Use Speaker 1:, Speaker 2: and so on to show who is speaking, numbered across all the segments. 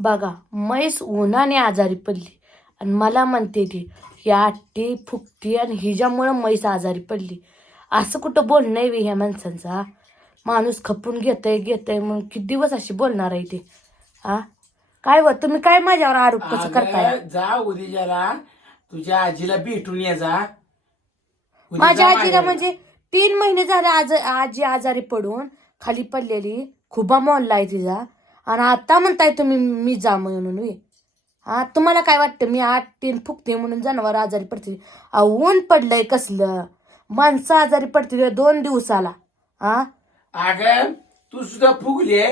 Speaker 1: बघा म्हैस उन्हाने आजारी पडली. आणि मला म्हणते ती ही आट्टी फुकती आणि हिच्यामुळं म्हैस आजारी पडली. असं कुठं बोलणं आहे ह्या माणसांचा माणूस खपून घेतय घेतय मग किती दिवस अशी बोलणार आहे ते हा? काय व तुम्ही काय माझ्यावर आरोप कसं करताय?
Speaker 2: अगं, जा उद्याला तुझ्या आजीला भेटून ये जा. उद्या
Speaker 1: माझ्या
Speaker 2: जा
Speaker 1: आजीला
Speaker 2: माहेरी.
Speaker 1: म्हणजे तीन महिने झाले आज आजी आजारी पडून खाली पडलेली. खुबा मोडलाय तिचा. आणि आता म्हणताय तुम्ही मी जा म्हणून वे हा तुम्हाला काय वाटतं मी आठ तीन फुकते म्हणून जनावर आजारी पडते ऊन पडलंय कसलं? माणसं आजारी पडते दोन दिवसाला. हा?
Speaker 2: अगं तू सुद्धा फुगली?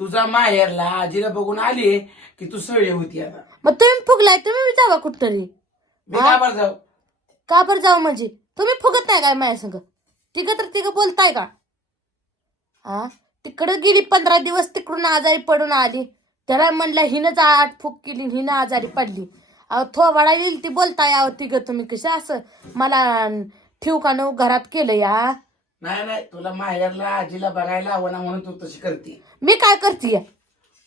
Speaker 2: तुझा माहेरला आजीला बघून आली की तू सळी होती आता.
Speaker 1: मग तुम्ही फुगलाय तुम्ही जावा कुठतरी.
Speaker 2: मी का बरं जाऊ?
Speaker 1: का बरं जाऊ म्हणजे? तुम्ही फुगत नाही काय माझ्या संग? तिघं तर तिघं बोलताय का? हा? तिकडं गेली पंधरा दिवस तिकडून आजारी पडून आली. त्याला म्हणलं हिनंच आठ फूक केली हिनं आजारी पडली. अहो थोबाडा येईल ती बोलताय अहो तिघं तुम्ही कशा असं? मला ठेवू का नऊ? घरात केलं या.
Speaker 2: नाही नाही तुला माहेरला आजीला बघायला हवं ना म्हणून तू तशी करते.
Speaker 1: मी काय करते?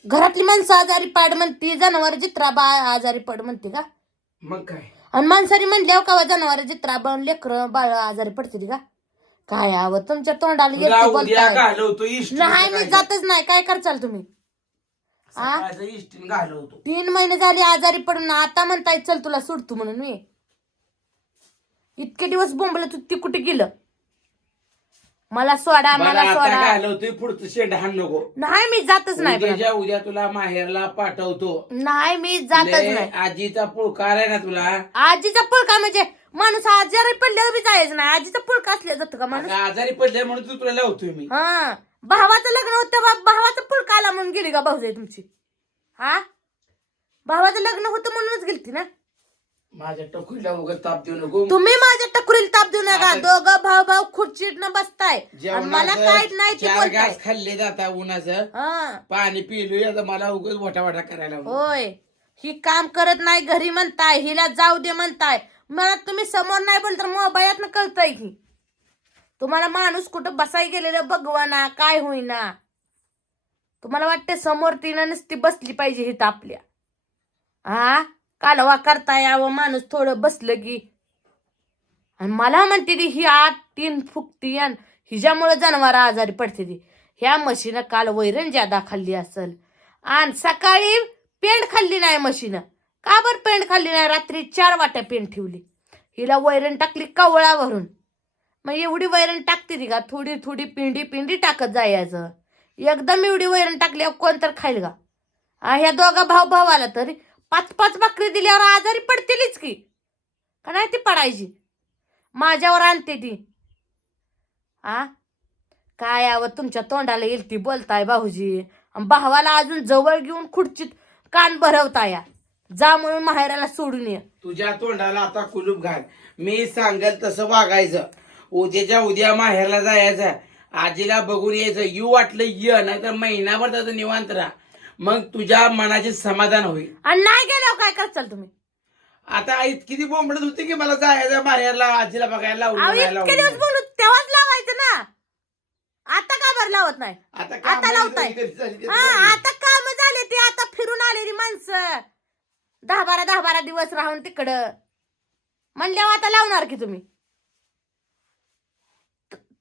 Speaker 1: घरातली माणसं आजारी पाड म्हणते जनावर जित्रा बा आजारी पड म्हणते का?
Speaker 2: मग काय?
Speaker 1: आणि माणसारी म्हणल्यावर का जनावर जित्रा बन लेकरं बाळ आजारी पडते का? काय हवं तुमच्या तोंडाला येते बोलताय.
Speaker 2: घालवतो इष्टीन
Speaker 1: नाही मी जातच नाही. काय करचाल तुम्ही? आ?
Speaker 2: इष्टीन घालवतो.
Speaker 1: तीन महिने झाले आजारी पडून आता म्हणताय चल तुला सोडतो म्हणून मी. इतके दिवस बोंबलं तू ती कुठे गेलं? मला सोडा
Speaker 2: मला
Speaker 1: मला
Speaker 2: आता
Speaker 1: सोडा.
Speaker 2: घालवतोय पुढचं शेंड हाण नको.
Speaker 1: नाही मी जातच नाही पण.
Speaker 2: उद्याच्या उद्या तुला माहेरला पाठवतो.
Speaker 1: नाही मी जातच
Speaker 2: लय
Speaker 1: नाही.
Speaker 2: आजीचा पुळकार आहे ना तुला?
Speaker 1: आजीचा पुळका म्हणजे माणूस आजारी पडल्यावर बी जायचं नाही. आजीचा पुळका असल्या जातो का माणूस?
Speaker 2: आता आजारी पडले म्हणून तू तुला लावतोय मी.
Speaker 1: हा. भावाचं लग्न होतं तेव्हा भावाचा पुळका आला म्हणून गेली का भाऊजाई तुमची? हा? भावाचं लग्न होतं म्हणूनच गेलती ना?
Speaker 2: माझ्या टोकरीला उगत ताप देऊ नको.
Speaker 1: तुम्ही माझ्या टकुरीला ताप देऊ नका.
Speaker 2: आता-
Speaker 1: दोघं भाऊ भाऊ खुर्चीत बसताय. आणि मला काय नाही ते
Speaker 2: चार
Speaker 1: बोलताय.
Speaker 2: घास खाल्ले जाता उन्हाचं.
Speaker 1: हा.
Speaker 2: पाणी पिलोय आता मला उगाच मोठा मोठा करायला.
Speaker 1: होय. ही काम करत नाही घरी म्हणताय. हिला जाऊ दे म्हणताय. मला तुम्ही समोर नाही बोल तर मोबाईलात कळतंय की. तुम्हाला माणूस कुठं बसाय गेलेलं भगवाना काय होईना. तुम्हाला वाटते समोर तिनं नुसती बसली पाहिजे हिथं आपल्या. हा कालवा करता यावं माणूस थोडं बसलं की. आणि मला म्हणते ती ही आठ तीन फुकती आणि हिच्यामुळं जनावर आजारी पडते ती. ह्या म्हशीनं काल वैरण ज्यादा खाल्ली असल. आणि सकाळी पेंड खाल्ली नाही म्हशीनं. का बरं पेंट खाल्ली नाही? रात्री चार वाट्या पेंट ठेवली. हिला वैरण टाकली कवळावरून. मग एवढी वैरण टाकते ती का? थोडी थोडी पिंडी पिंडी टाकत जायचं. एकदम एवढी वैरण टाकल्यावर कोण तर खाईल का? ह्या दोघा भाऊ भावाला तरी पाच पाच बकरी दिल्यावर आजारी पडतीलच की. का नाही ती पडायची? माझ्यावर आणते ती. आ? काय यावं तुमच्या तोंडाला येईल ती बोलताय भाऊजी. भावाला अजून जवळ घेऊन खुर्चीत कान भरवताया. जा म्हणून माहेराला सोडून ये.
Speaker 2: तुझ्या तोंडाला आता कुलूप घाल. मी सांगेल तसं वागायचं. उद्याच्या उद्या माहेरला जायचं. आजीला बघून यायचं. यू वाटलं ये नाही तर महिनाभर त्याचं निवांत राहा. मग तुझ्या मनाचे समाधान होईल.
Speaker 1: आणि नाही गेल्यावर काय करचाल तुम्ही?
Speaker 2: आता इतकी ती बोंबडत होती की मला जायचं माहेरला आजीला बघायला लावून
Speaker 1: अहो,
Speaker 2: बघायला
Speaker 1: इतके दिवस
Speaker 2: लावून.
Speaker 1: बोलू तेव्हाच लावायचं ना. आता का बरं लावत नाही?
Speaker 2: आता
Speaker 1: आता लावताय.
Speaker 2: झाली
Speaker 1: हा
Speaker 2: झाली.
Speaker 1: आता काम झाले ते आता फिरून आलेली माणसं. दहा बारा दहा बारा दिवस राहून तिकडं. म्हणल्यावर आता लावणार की तुम्ही?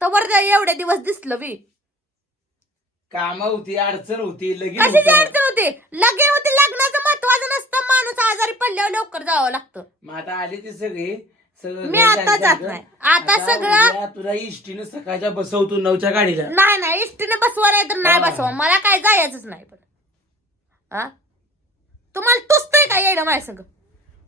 Speaker 1: तवर एवढे दिवस दिसलं बी.
Speaker 2: कामं होती अडचण होती लगेच
Speaker 1: कशाची अडचण होती? लगे होती लग्नाचं महत्वाचं नसतं माणूस आजारी पडल्यावर लवकर जावं लागतं.
Speaker 2: मग आता आली ती सगळी. सगळं
Speaker 1: मी आता जात. नाही. आता सगळं-
Speaker 2: तुला इष्टीनं सकाळच्या बसवतो नऊच्या गाडीला.
Speaker 1: नाही नाही इष्टीने बसवा नाही तर नाही. बसवा. मला काय जायचंच नाही पण. हा? तुम्हाला तुसतंय का यायला माझ्या संग?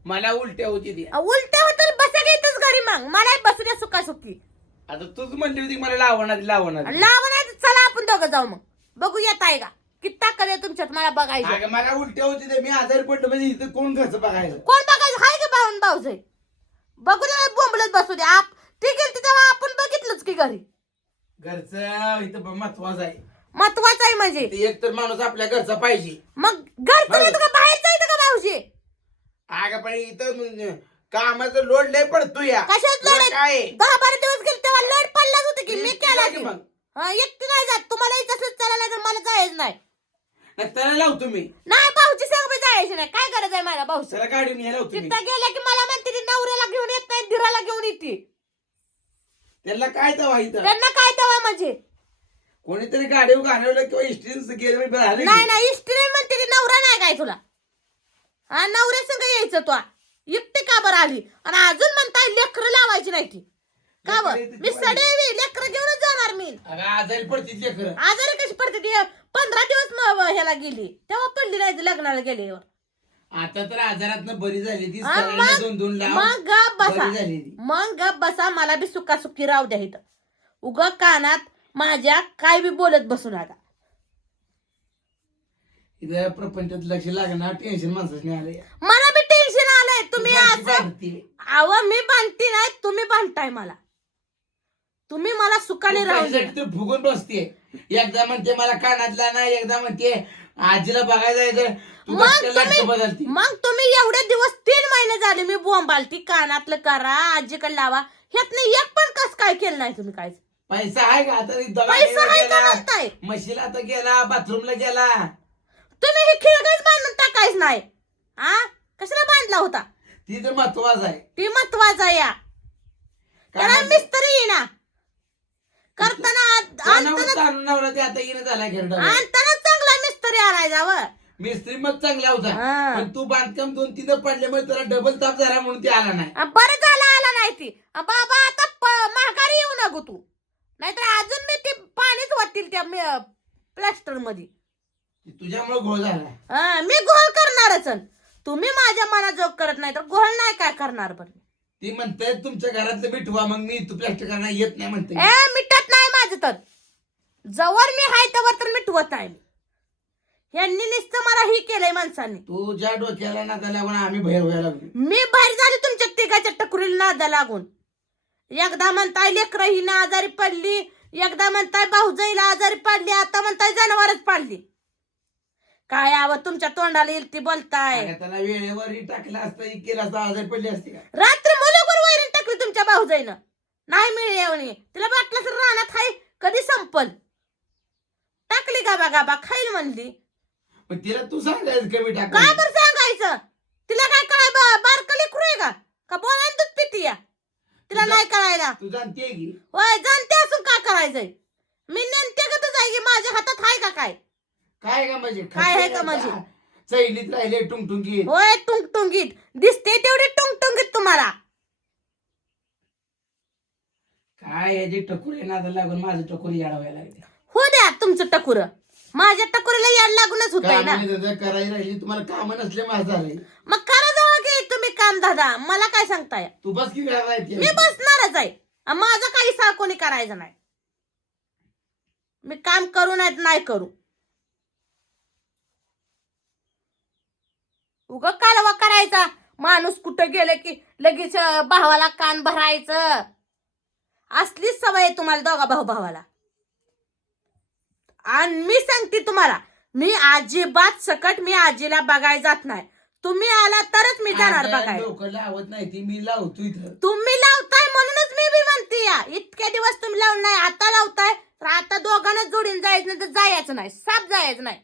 Speaker 2: मला उलट्या होती ती.
Speaker 1: उलट्या होतं बसा घेतच घरी मग. मला बसू द्या सुका सुकी
Speaker 2: आता तूच म्हणली होती मला लावणार लावणार
Speaker 1: लावा नाही तर चला आपण दोघं जाऊ मग. बघू येत आहे का. किती ताकद आहे तुमच्यात मला बघायचं.
Speaker 2: अगं मला उलट्या होती ते मी आजारी पडलो म्हणजे इथं कोण घरचं बघायचं?
Speaker 1: कोण बघायचं? हाय का भाऊन भाऊज बघू दे बोंबलत बसू दे आप ती गेलती तेव्हा आपण बघितलंच की घरी.
Speaker 2: घरचं इथं ब- महत्वाचं आहे.
Speaker 1: महत्वाचं आहे म्हणजे.
Speaker 2: ते एक तर माणूस आपल्या घरचा पाहिजे.
Speaker 1: मग घरचं
Speaker 2: बरं.
Speaker 1: येतं का? बाहेर जायचं का भाऊजी
Speaker 2: अगं पण इथं म्हणजे कामाचं लोड लय पडतो या.
Speaker 1: कशात
Speaker 2: तुला
Speaker 1: लढत
Speaker 2: काय?
Speaker 1: दहा बारा दिवस गेले तेव्हा लढ पडलाच होते की. मी
Speaker 2: एकटी
Speaker 1: केला
Speaker 2: जा की.
Speaker 1: की
Speaker 2: मग.
Speaker 1: हा, एकटी नाही जात. तुम्हाला इथं चला नाही तर मला जायच नाही.
Speaker 2: नाही त्याला लावतो मी.
Speaker 1: नाही भाऊजी सांग गरज आहे माझ्या भाऊ
Speaker 2: चला गाडीवर यायला होतो मी.
Speaker 1: तिथं गेल्या की मला म्हणते ती नवऱ्याला घेऊन येत नाही धीराला घेऊन येते.
Speaker 2: त्याला काय तवा इथं?
Speaker 1: त्यांना काय तेव्हा म्हणजे?
Speaker 2: कोणीतरी गाडीवर घालवलं किंवा इस्ट्रीन गेलं मी झालं
Speaker 1: नाही
Speaker 2: की.
Speaker 1: नाही इष्टीने म्हणते ती नवरा नाही काय तुला? हा नवऱ्या संग यायचं तो. एकटी का बरं आली? आणि अजून म्हणताय लेकर लावायची नाही ती. का बर?
Speaker 2: लेकरं
Speaker 1: मी
Speaker 2: इथं
Speaker 1: सदैवी लेकर घेऊनच जाणार मी.
Speaker 2: अगं आजारी पडतील लेकरं.
Speaker 1: आजारी कशी पडते ती पंधरा दिवस म- ह्याला गेली. तेव्हा पडली नाही लग्नाला गेल्यावर.
Speaker 2: आता तर आजारातनं बरी झाली ती.
Speaker 1: हा,
Speaker 2: सगळ्यांना
Speaker 1: मग-
Speaker 2: दोन दोन
Speaker 1: मग गप बसा.
Speaker 2: बरी झाली ती
Speaker 1: मग गप बसा. मला बी सुकी राहू द्या इथं. उग कानात माझ्या काय बी बोलत बसू नका
Speaker 2: इथं प्रपंचात लक्ष लागणार टेन्शन माणसाने आले
Speaker 1: मला बी टेन्शन आलंय. तुम्ही असं. अव मी बांधते नाही तुम्ही बांधताय मला. तुम्ही मला सुखाने द्या.
Speaker 2: तू फुगून बसते. एकदा म्हणते मला कानातला नाही एकदा म्हणते आजीला बघायला जायचं तू
Speaker 1: मग तुम्ही मग तुम्ही एवढे दिवस तीन महिने झाले मी बोंबालती कानातलं करा आजीकडे लावा. ह्यातनं एक पण कस काय केलं नाही तुम्ही काय
Speaker 2: पैसा आहे का? आता
Speaker 1: पैसा आहे का
Speaker 2: गेला
Speaker 1: म्हणताय?
Speaker 2: म्हशीला आता गेला बाथरूमला गेला.
Speaker 1: तुम्ही हे खिळगच बांधून टाकायच नाही. आ? कशाला बांधला होता?
Speaker 2: ती तर महत्वाचं आहे.
Speaker 1: ती महत्त्वाचा या. त्याला
Speaker 2: कारण
Speaker 1: मिस्त्री येईना करताना आणताना
Speaker 2: ताणून लावला ते आता येणं झाला खेळडा
Speaker 1: आणताना चांगला मिस्त्री आणायचा व
Speaker 2: मिस्त्री मग चांगला होता.
Speaker 1: हा.
Speaker 2: पण तू बांधकाम दोन तीन पडल्यामुळे त्याला डबल ताप झाला म्हणून ते आला नाही.
Speaker 1: बरं झालं आला नाही ती. बाबा आता प- माघारी येऊ नको तू. नाहीतर अजून मी ते पाणीच वाटतील त्या प्लास्टरमध्ये
Speaker 2: तुझ्यामुळे घोळ झाला
Speaker 1: हा, मी घोळ करणारच. तुम्ही माझ्या मनात जोग करत नाही तर घोळ नाही काय करणार बरं
Speaker 2: ती म्हणते तुमच्या घरातलं मिठवा मग मी तू प्लास्टिक करणार येत नाही म्हणते
Speaker 1: ए मिटत नाही माझं तर. जवळ मी हाय तवर तर मिटवत आहे मी. यांनी नुसतं मला ही केलंय माणसांनी.
Speaker 2: तू ज्या डोक्याला नादा लागून आम्ही बाहेर व्हायला लागलो.
Speaker 1: मी बाहेर झाले तुमच्या तिघाच्या टकुरीला नादा लागून. एकदा म्हणताय लेकर ही ना आजारी पडली एकदा म्हणताय भाऊजाईला आजारी पडली आता म्हणताय जनावरच पाडली. काय आव तुमच्या तोंडाला येईल ती बोलताय.
Speaker 2: अगं त्याला वेळेवर टाकलं असतं ही केलं असतं आजारी पडली असती का?
Speaker 1: रात्री मुलगून वैरण टाकली तुमच्या भाऊजाईनं. नाही मिळेवणी तिला वाटलं तर रानात हाय कधी संपल. टाकली गाबा गाबा खाईल म्हणली.
Speaker 2: पण तिला तू सांगायचं कमी टाक
Speaker 1: काय बरं सांगायचं? तिला काय काय बा- बारकं लेकरू आहे का? का बोलायला दूध पिती या तिला नाही करायला.
Speaker 2: तू जाणते की?
Speaker 1: होय जाणते असून काय करायचंय? मी नेमते का तुझं की माझ्या हातात आहे का काय?
Speaker 2: काय का म्हणजे?
Speaker 1: काय आहे का म्हणजे?
Speaker 2: चैलीत राहिले टुंगटुंगी
Speaker 1: होय टुंगटुंगीत. दिसते तेवढी टुंगटुंगीत तुम्हाला.
Speaker 2: काय याची टकुरी नादा लागून माझं टकुरी याडवायला लागते
Speaker 1: हो द्या तुमचं टकुर. माझ्या टकुरीला याड लागूनच होत आहे ना
Speaker 2: दादा करायला राहिली तुम्हाला काम नसले माझं
Speaker 1: मग करा जावा तुम्ही काम दादा. मला काय सांगताय?
Speaker 2: तू बस की
Speaker 1: मी बसणारच आहे. अन माझं काही सा कोणी करायचं नाही. मी काम करू नाही नाही करू. उग कालवा करायचा. माणूस कुठं गेलं की लगेच अं, भावाला कान भरायचं. असलीच सवय आहे तुम्हाला दोघा भाऊ भावाला. आणि मी सांगते तुम्हाला मी अजिबात सकट मी आजीला बघायला जात नाही. तुम्ही आला तरच मी जाणार
Speaker 2: लोक लावत नाही ती मी लावतो इथं.
Speaker 1: तुम्ही लावताय म्हणूनच मी बी म्हणते या. इतके दिवस तुम्ही लावून नाही आता लावताय. तर आता दोघांनाच जोडीन जायचं नाही तर जायचं नाही. साप जायचं नाही.